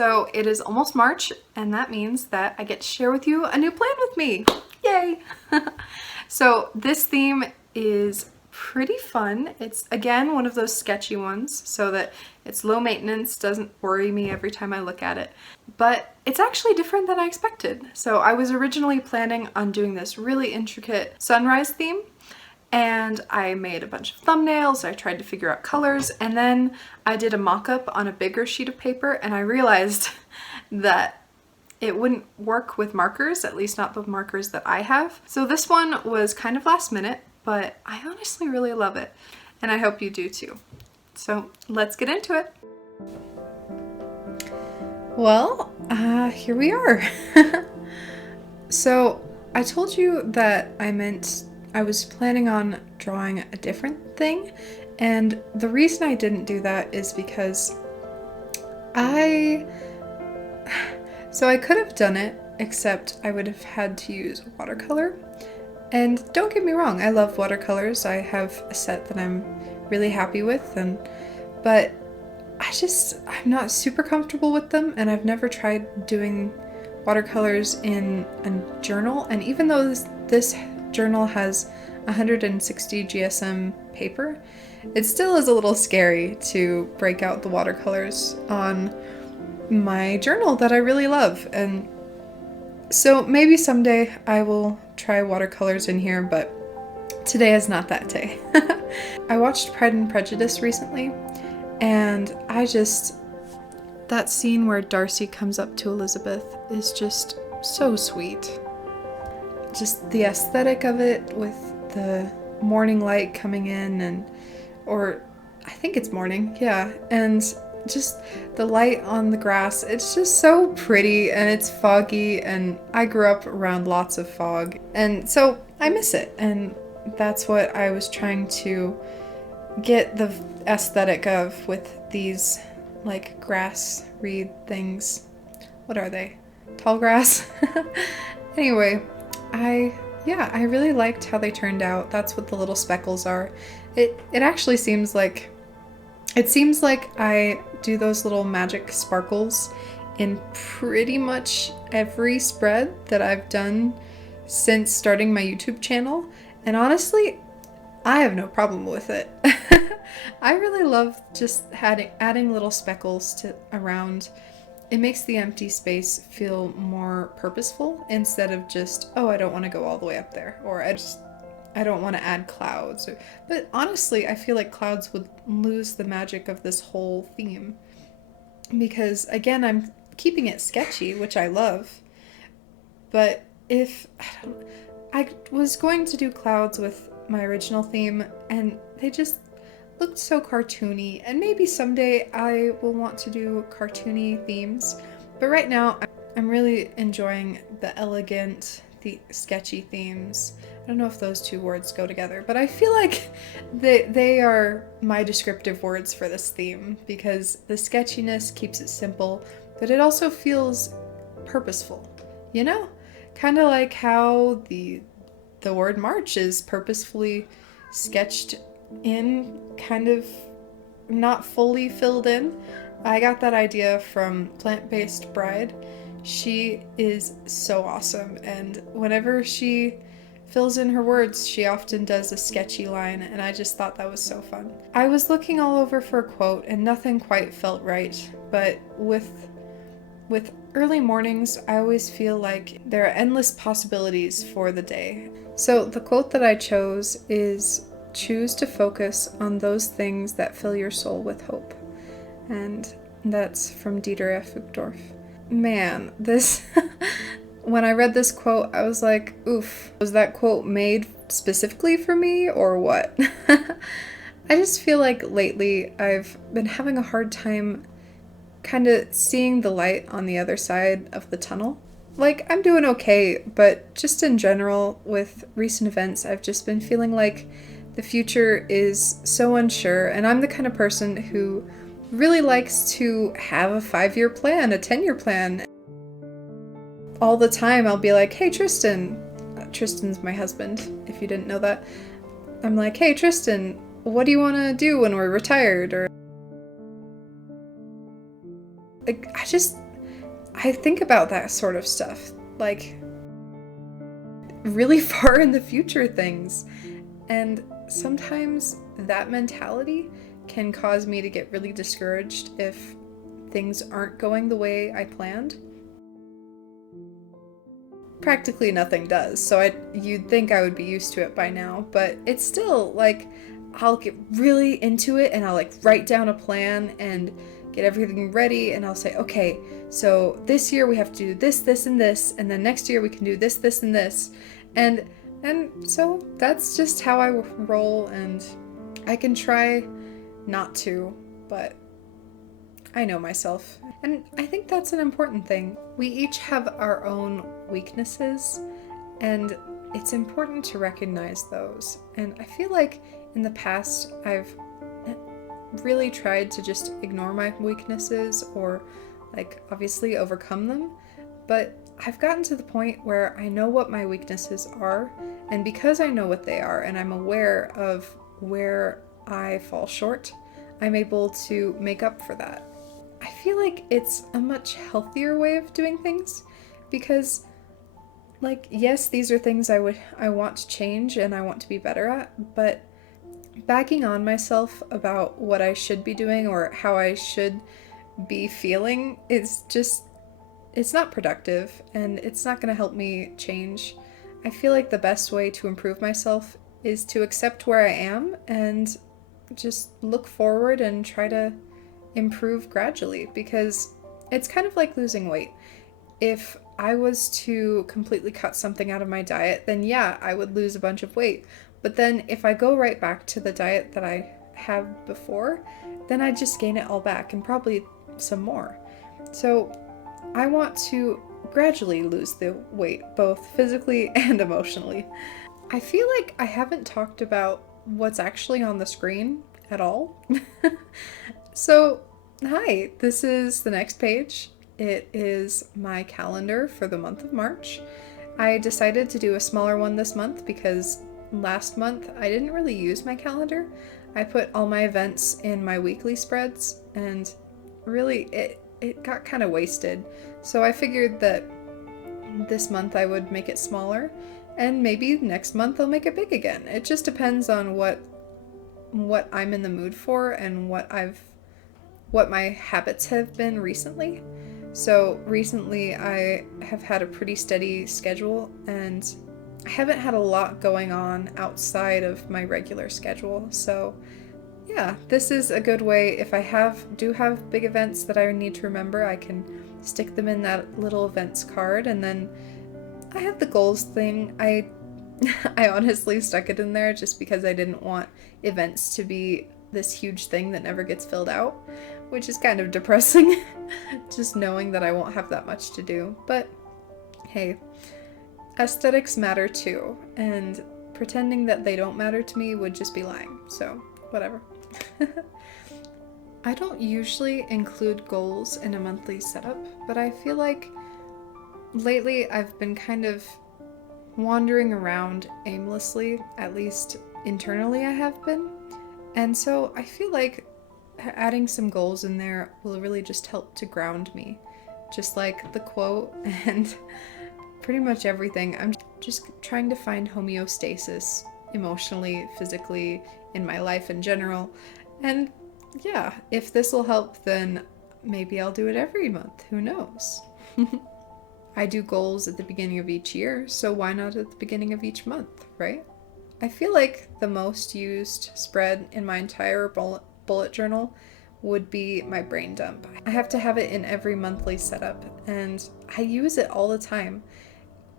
So it is almost March, and that means that I get to share with you a new plan with me. Yay! So this theme is pretty fun. It's again one of those sketchy ones so that it's low maintenance, doesn't worry me every time I look at it. But it's actually different than I expected. So I was originally planning on doing this really intricate sunrise theme, and I made a bunch of thumbnails, I tried to figure out colors, and then I did a mock-up on a bigger sheet of paper, and I realized that it wouldn't work with markers, at least not the markers that I have. So this one was kind of last minute, but I honestly really love it, and I hope you do too. So let's get into it. Well, here we are. So I told you that I was planning on drawing a different thing, and the reason I didn't do that is because I could have done it, except I would have had to use watercolor. And don't get me wrong, I love watercolors. I have a set that I'm really happy with, but I'm not super comfortable with them, and I've never tried doing watercolors in a journal. And even though this journal has 160 GSM paper, it still is a little scary to break out the watercolors on my journal that I really love. And so maybe someday I will try watercolors in here, but today is not that day. I watched Pride and Prejudice recently, and that scene where Darcy comes up to Elizabeth is just so sweet. Just the aesthetic of it with the morning light coming in, or I think it's morning, yeah, and just the light on the grass. It's just so pretty, and it's foggy, and I grew up around lots of fog, and so I miss it, and that's what I was trying to get the aesthetic of with these like grass reed things. What are they? Tall grass? Anyway, I really liked how they turned out. That's what the little speckles are. It actually seems like I do those little magic sparkles in pretty much every spread that I've done since starting my YouTube channel, and honestly, I have no problem with it. I really love just adding little speckles around. It makes the empty space feel more purposeful instead of just, oh, I don't want to go all the way up there, or I don't want to add clouds. But honestly, I feel like clouds would lose the magic of this whole theme, because again, I'm keeping it sketchy, which I love. But I was going to do clouds with my original theme, and they just looked so cartoony, and maybe someday I will want to do cartoony themes, but right now I'm really enjoying the elegant, the sketchy themes. I don't know if those two words go together, but I feel like they are my descriptive words for this theme, because the sketchiness keeps it simple, but it also feels purposeful, you know? Kind of like how the word March is purposefully sketched in, kind of not fully filled in. I got that idea from Plant-Based Bride. She is so awesome, and whenever she fills in her words, she often does a sketchy line, and I just thought that was so fun. I was looking all over for a quote, and nothing quite felt right, but with early mornings, I always feel like there are endless possibilities for the day. So the quote that I chose is, "Choose to focus on those things that fill your soul with hope." And that's from Dieter F. Uchtdorf. Man, when I read this quote, I was like, oof, was that quote made specifically for me or what? I just feel like lately I've been having a hard time kind of seeing the light on the other side of the tunnel. Like, I'm doing okay, but just in general, with recent events, I've just been feeling like the future is so unsure, and I'm the kind of person who really likes to have a 5-year plan, a 10-year plan. All the time I'll be like, hey Tristan, Tristan's my husband, if you didn't know that. I'm like, hey Tristan, what do you want to do when we're retired? Or like, I think about that sort of stuff, like really far in the future things. And sometimes that mentality can cause me to get really discouraged if things aren't going the way I planned. Practically nothing does, so you'd think I would be used to it by now, but it's still like I'll get really into it and I'll like write down a plan and get everything ready, and I'll say, okay, so this year we have to do this, this, and this, and then next year we can do this, this, and this. And so that's just how I roll, and I can try not to, but I know myself. And I think that's an important thing. We each have our own weaknesses, and it's important to recognize those. And I feel like in the past, I've really tried to just ignore my weaknesses or, like, obviously overcome them. But I've gotten to the point where I know what my weaknesses are, and because I know what they are and I'm aware of where I fall short, I'm able to make up for that. I feel like it's a much healthier way of doing things because, like, yes, these are things I want to change and I want to be better at, but bagging on myself about what I should be doing or how I should be feeling is just, it's not productive and it's not going to help me change. I feel like the best way to improve myself is to accept where I am and just look forward and try to improve gradually, because it's kind of like losing weight. If I was to completely cut something out of my diet, then yeah, I would lose a bunch of weight. But then if I go right back to the diet that I had before, then I just gain it all back and probably some more. So I want to gradually lose the weight, both physically and emotionally. I feel like I haven't talked about what's actually on the screen at all. So, hi, this is the next page. It is my calendar for the month of March. I decided to do a smaller one this month because last month I didn't really use my calendar. I put all my events in my weekly spreads, and really it got kind of wasted. So I figured that this month I would make it smaller, and maybe next month I'll make it big again. It just depends on what I'm in the mood for and what my habits have been recently. So recently I have had a pretty steady schedule, and I haven't had a lot going on outside of my regular schedule. So yeah, this is a good way. If I do have big events that I need to remember, I can stick them in that little events card. And then I have the goals thing. I honestly stuck it in there just because I didn't want events to be this huge thing that never gets filled out, which is kind of depressing, just knowing that I won't have that much to do. But hey, aesthetics matter too, and pretending that they don't matter to me would just be lying, so whatever. I don't usually include goals in a monthly setup, but I feel like lately I've been kind of wandering around aimlessly, at least internally I have been. And so I feel like adding some goals in there will really just help to ground me. Just like the quote and pretty much everything. I'm just trying to find homeostasis emotionally, physically, in my life in general. And yeah, if this will help, then maybe I'll do it every month. Who knows? I do goals at the beginning of each year, so why not at the beginning of each month, right? I feel like the most used spread in my entire bullet journal would be my brain dump. I have to have it in every monthly setup, and I use it all the time.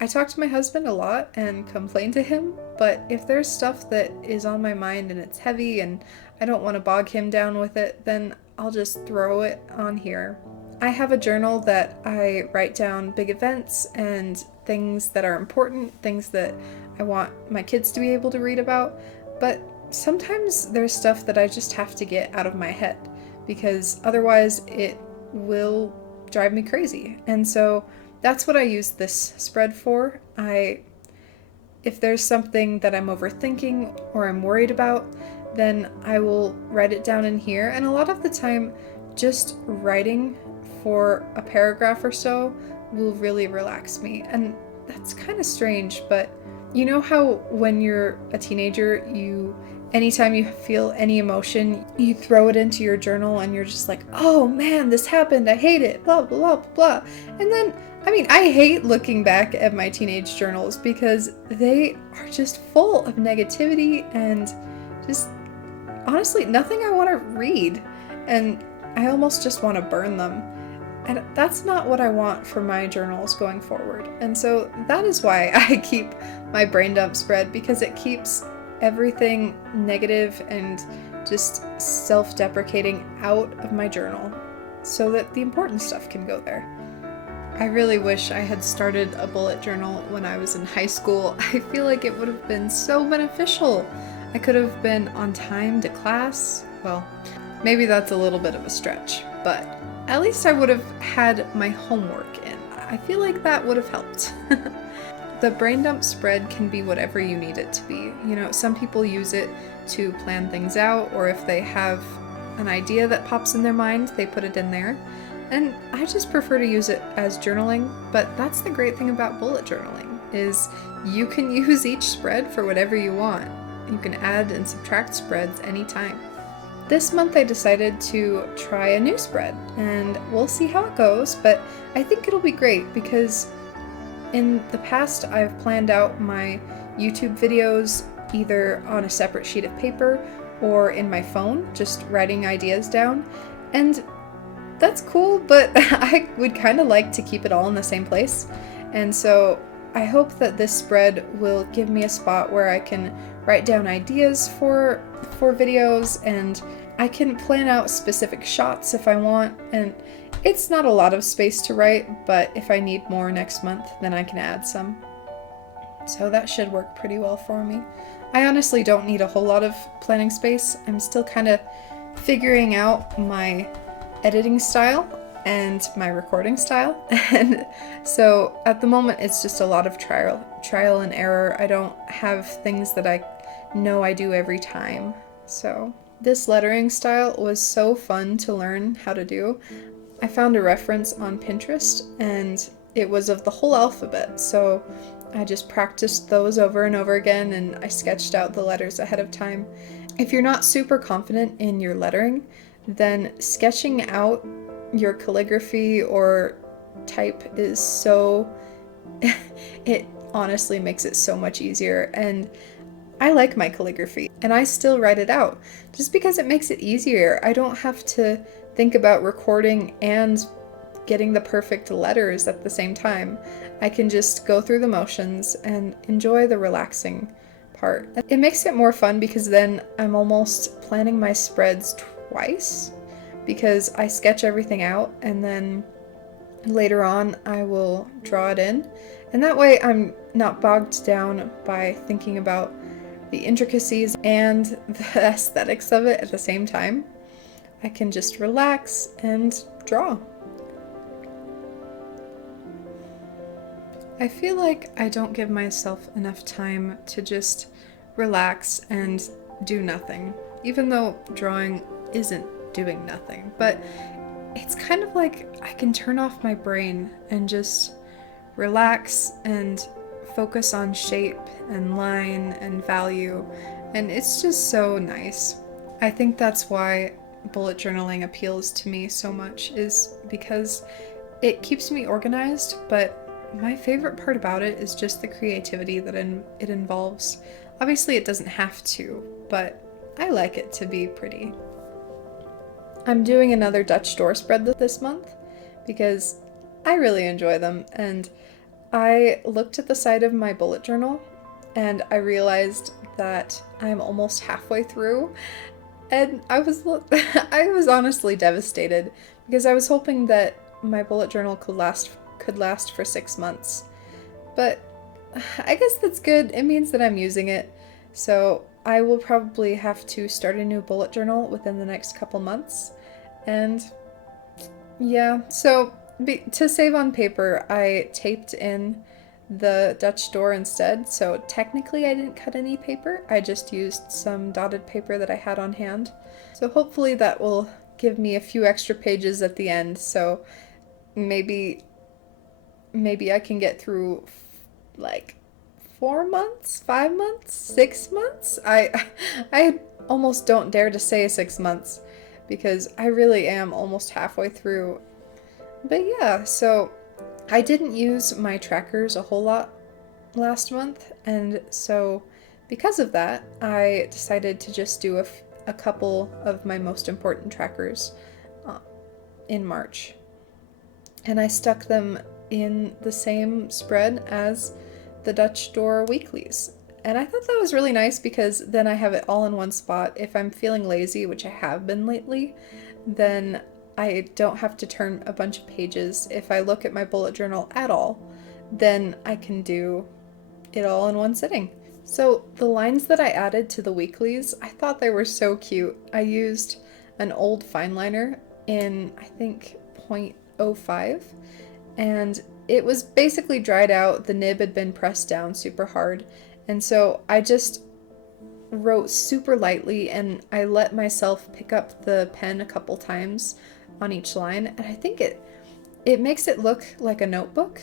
I talk to my husband a lot and complain to him, but if there's stuff that is on my mind and it's heavy and I don't want to bog him down with it, then I'll just throw it on here. I have a journal that I write down big events and things that are important, things that I want my kids to be able to read about, but sometimes there's stuff that I just have to get out of my head because otherwise it will drive me crazy. And so that's what I use this spread for. If there's something that I'm overthinking or I'm worried about, then I will write it down in here. And a lot of the time, just writing for a paragraph or so will really relax me. And that's kind of strange, but you know how when you're a teenager, anytime you feel any emotion, you throw it into your journal and you're just like, oh man, this happened, I hate it, blah, blah, blah, blah. And then, I hate looking back at my teenage journals because they are just full of negativity and just, honestly, nothing I want to read. And I almost just want to burn them. And that's not what I want for my journals going forward. And so that is why I keep my brain dump spread, because it keeps everything negative and just self-deprecating out of my journal so that the important stuff can go there. I really wish I had started a bullet journal when I was in high school. I feel like it would have been so beneficial. I could have been on time to class. Well, maybe that's a little bit of a stretch, but at least I would have had my homework in. I feel like that would have helped. The brain dump spread can be whatever you need it to be. Some people use it to plan things out, or if they have an idea that pops in their mind, they put it in there. And I just prefer to use it as journaling, but that's the great thing about bullet journaling, is you can use each spread for whatever you want. You can add and subtract spreads anytime. This month I decided to try a new spread, and we'll see how it goes, but I think it'll be great because in the past I've planned out my YouTube videos either on a separate sheet of paper or in my phone, just writing ideas down, and that's cool, but I would kind of like to keep it all in the same place. And so I hope that this spread will give me a spot where I can write down ideas for videos, and I can plan out specific shots if I want. And it's not a lot of space to write, but if I need more next month, then I can add some. So that should work pretty well for me. I honestly don't need a whole lot of planning space. I'm still kind of figuring out my editing style and my recording style, and so at the moment it's just a lot of trial and error. I don't have things that I know I do every time. So this lettering style was so fun to learn how to do. I found a reference on Pinterest and it was of the whole alphabet, so I just practiced those over and over again, and I sketched out the letters ahead of time. If you're not super confident in your lettering, then sketching out your calligraphy or type is it honestly makes it so much easier. And I like my calligraphy and I still write it out just because it makes it easier. I don't have to think about recording and getting the perfect letters at the same time. I can just go through the motions and enjoy the relaxing part. It makes it more fun because then I'm almost planning my spreads twice, because I sketch everything out and then later on I will draw it in, and that way I'm not bogged down by thinking about the intricacies and the aesthetics of it at the same time. I can just relax and draw. I feel like I don't give myself enough time to just relax and do nothing, even though drawing isn't doing nothing, but it's kind of like I can turn off my brain and just relax and focus on shape and line and value, and it's just so nice. I think that's why bullet journaling appeals to me so much, is because it keeps me organized, but my favorite part about it is just the creativity that it involves. Obviously it doesn't have to, but I like it to be pretty. I'm doing another Dutch door spread this month because I really enjoy them, and I looked at the side of my bullet journal and I realized that I'm almost halfway through, and I was honestly devastated because I was hoping that my bullet journal could last for 6 months. But I guess that's good. It means that I'm using it. So I will probably have to start a new bullet journal within the next couple months. And yeah, so to save on paper, I taped in the Dutch door instead. So technically I didn't cut any paper. I just used some dotted paper that I had on hand. So hopefully that will give me a few extra pages at the end. So maybe I can get through like 4 months, 5 months, 6 months. I almost don't dare to say 6 months because I really am almost halfway through. But yeah, so I didn't use my trackers a whole lot last month, and so because of that, I decided to just do a couple of my most important trackers uh, in March. And I stuck them in the same spread as the Dutch Door weeklies. And I thought that was really nice because then I have it all in one spot. If I'm feeling lazy, which I have been lately, then I don't have to turn a bunch of pages. If I look at my bullet journal at all, then I can do it all in one sitting. So the lines that I added to the weeklies, I thought they were so cute. I used an old fine liner in, I think, 0.05, and it was basically dried out. The nib had been pressed down super hard, and so I just wrote super lightly, and I let myself pick up the pen a couple times on each line, and I think it makes it look like a notebook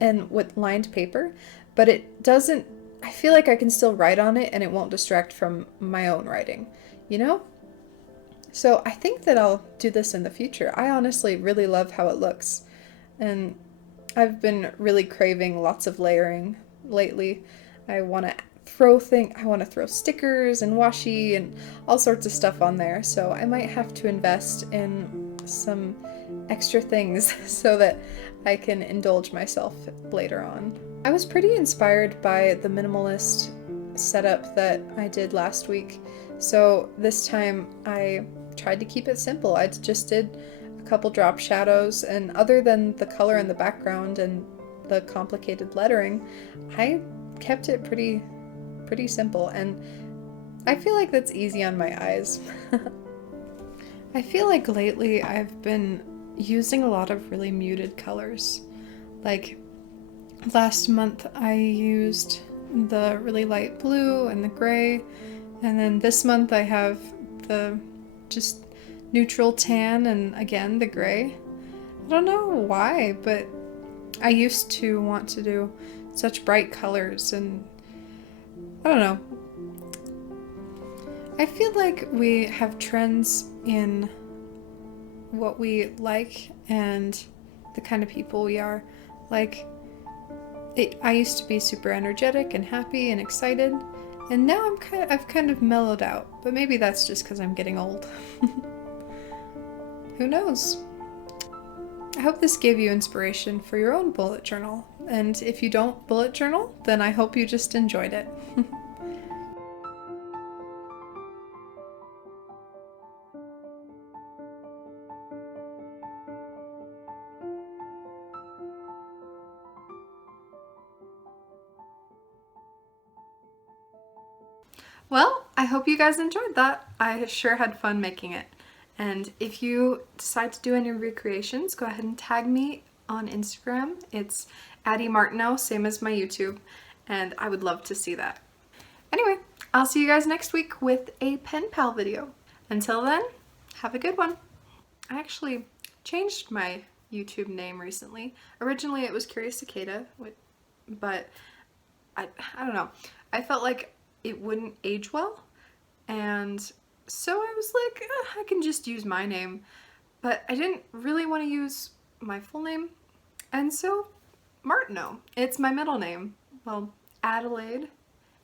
and with lined paper, but it doesn't. I feel like I can still write on it and it won't distract from my own writing, you know? So I think that I'll do this in the future. I honestly really love how it looks, and I've been really craving lots of layering lately. I want to I want to throw stickers and washi and all sorts of stuff on there, so I might have to invest in some extra things so that I can indulge myself later on. I was pretty inspired by the minimalist setup that I did last week, so this time I tried to keep it simple. I just did a couple drop shadows, and other than the color in the background and the complicated lettering, I kept it pretty simple, and I feel like that's easy on my eyes. I feel like lately I've been using a lot of really muted colors. Like last month I used the really light blue and the gray, and then this month I have the just neutral tan and again the gray. I don't know why, but I used to want to do such bright colors, and I don't know. I feel like we have trends in what we like and the kind of people we are. Like, I used to be super energetic and happy and excited, and now I've kind of mellowed out. But maybe that's just because I'm getting old. Who knows? I hope this gave you inspiration for your own bullet journal. And if you don't bullet journal, then I hope you just enjoyed it. Well, I hope you guys enjoyed that. I sure had fun making it. And if you decide to do any recreations, go ahead and tag me on Instagram. It's Addie Martineau, same as my YouTube, and I would love to see that. Anyway, I'll see you guys next week with a pen pal video. Until then, have a good one. I actually changed my YouTube name recently. Originally it was Curious Cicada, but I don't know. I felt like it wouldn't age well, and so I was like, I can just use my name, but I didn't really want to use my full name, and so Martineau. It's my middle name. Well, Adelaide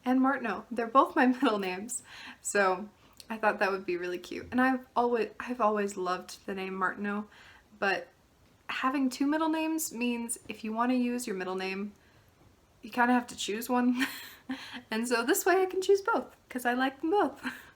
and Martineau. They're both my middle names, so I thought that would be really cute. And I've always loved the name Martineau, but having two middle names means if you want to use your middle name, you kind of have to choose one. And so this way I can choose both because I like them both.